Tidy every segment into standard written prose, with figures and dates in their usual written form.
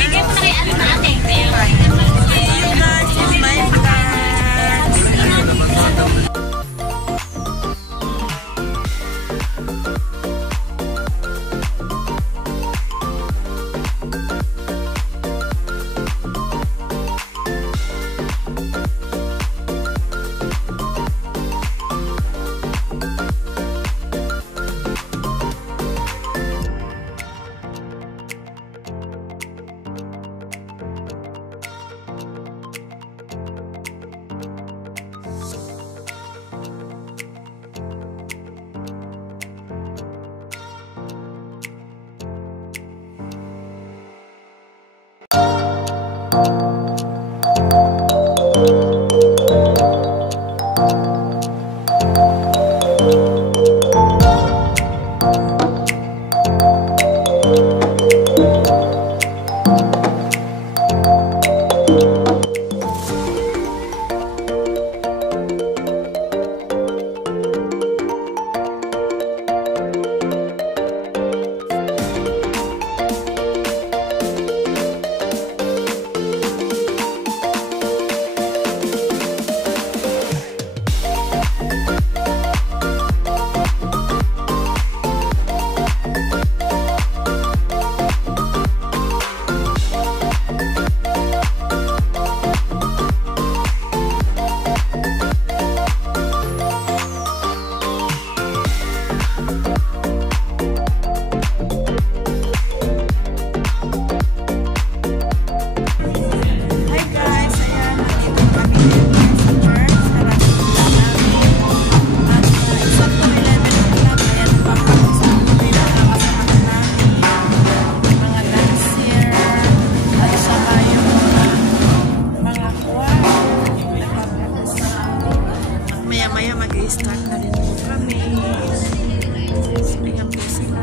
Bigay mo na kay ano natin. See you guys in my vlog. Maya-maya mag-i-start na rin po kami. Ayan po sila.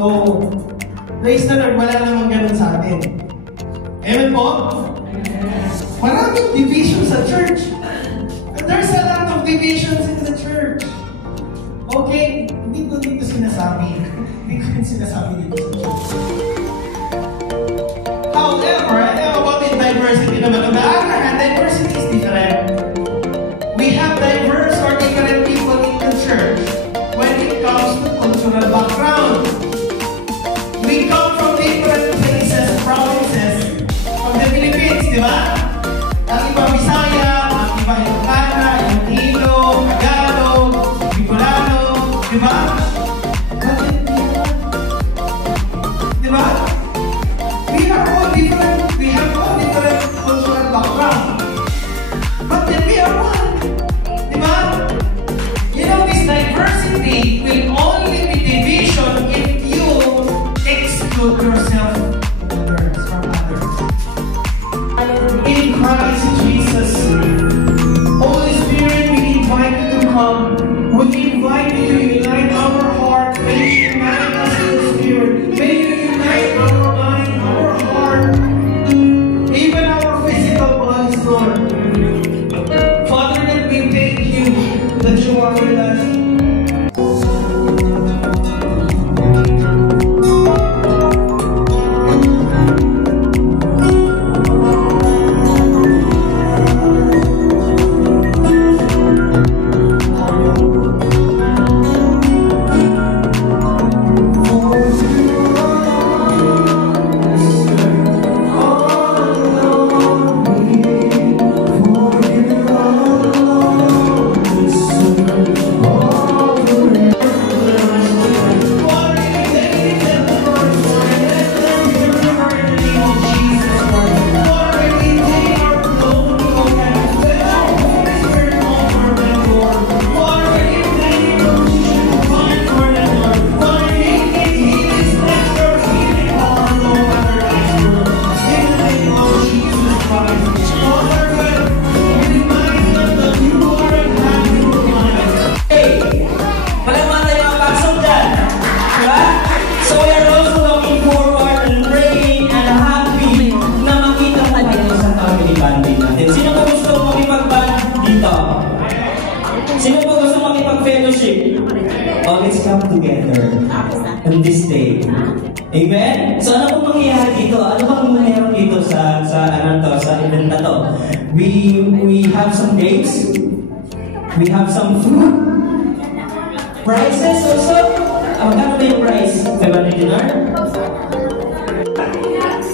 So, praise the Lord, wala namang ganun sa atin. Amen po? Maraming division sa church. There's a lot of divisions in the church. Okay? Hindi ko dito sinasabi. Hindi ko din sinasabi dito sa church. However, I know about the diversity naman. On the other hand, diversity is different. We have diverse or different people in the church when it comes to cultural background. We come from different places, provinces of the Philippines, di ba? Ang iba Bisaya, ang iba Ilocana, Iloilo, Tagalog, Bicolano, di ba? Di ba? We have all different cultural background. But then we are one. Di ba? You know, this diversity will only be division if you exclude yourself from others. In Christ Jesus, Holy Spirit, we invite you to come. We invite you to unite our heart. May you unite us in the Spirit. May you unite our mind, our heart, even our physical bodies, Lord. Father, that we thank you that you are with us. On this day. Amen? So ano pong mangyayari dito? Ano bang meron dito sa event na to? We have some games. We have some food. Prizes also. Magkano ba yung prize? $500?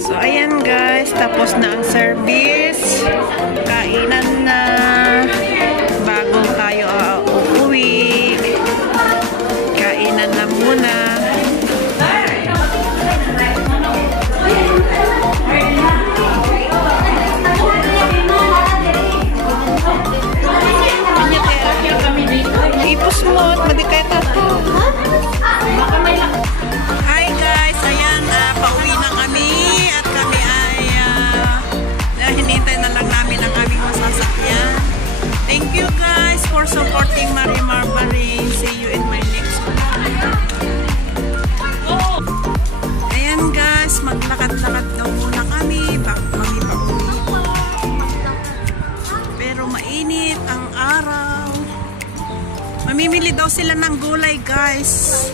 So ayan guys, tapos na ang service. Kainan na. Bago tayo uuwi. Kainan na muna. Ipos mo at madiketa to. Hi guys, ayan, pauwi na kami at kami ay hinintay na lang namin ang aming masasakyan. Thank you guys for supporting Marimar Marie. See you in my next vlog. Ayan guys, maglakad-lakad daw muna kami bago kami pauwi. Pero mainit ang araw. Mamimili daw sila ng gulay guys.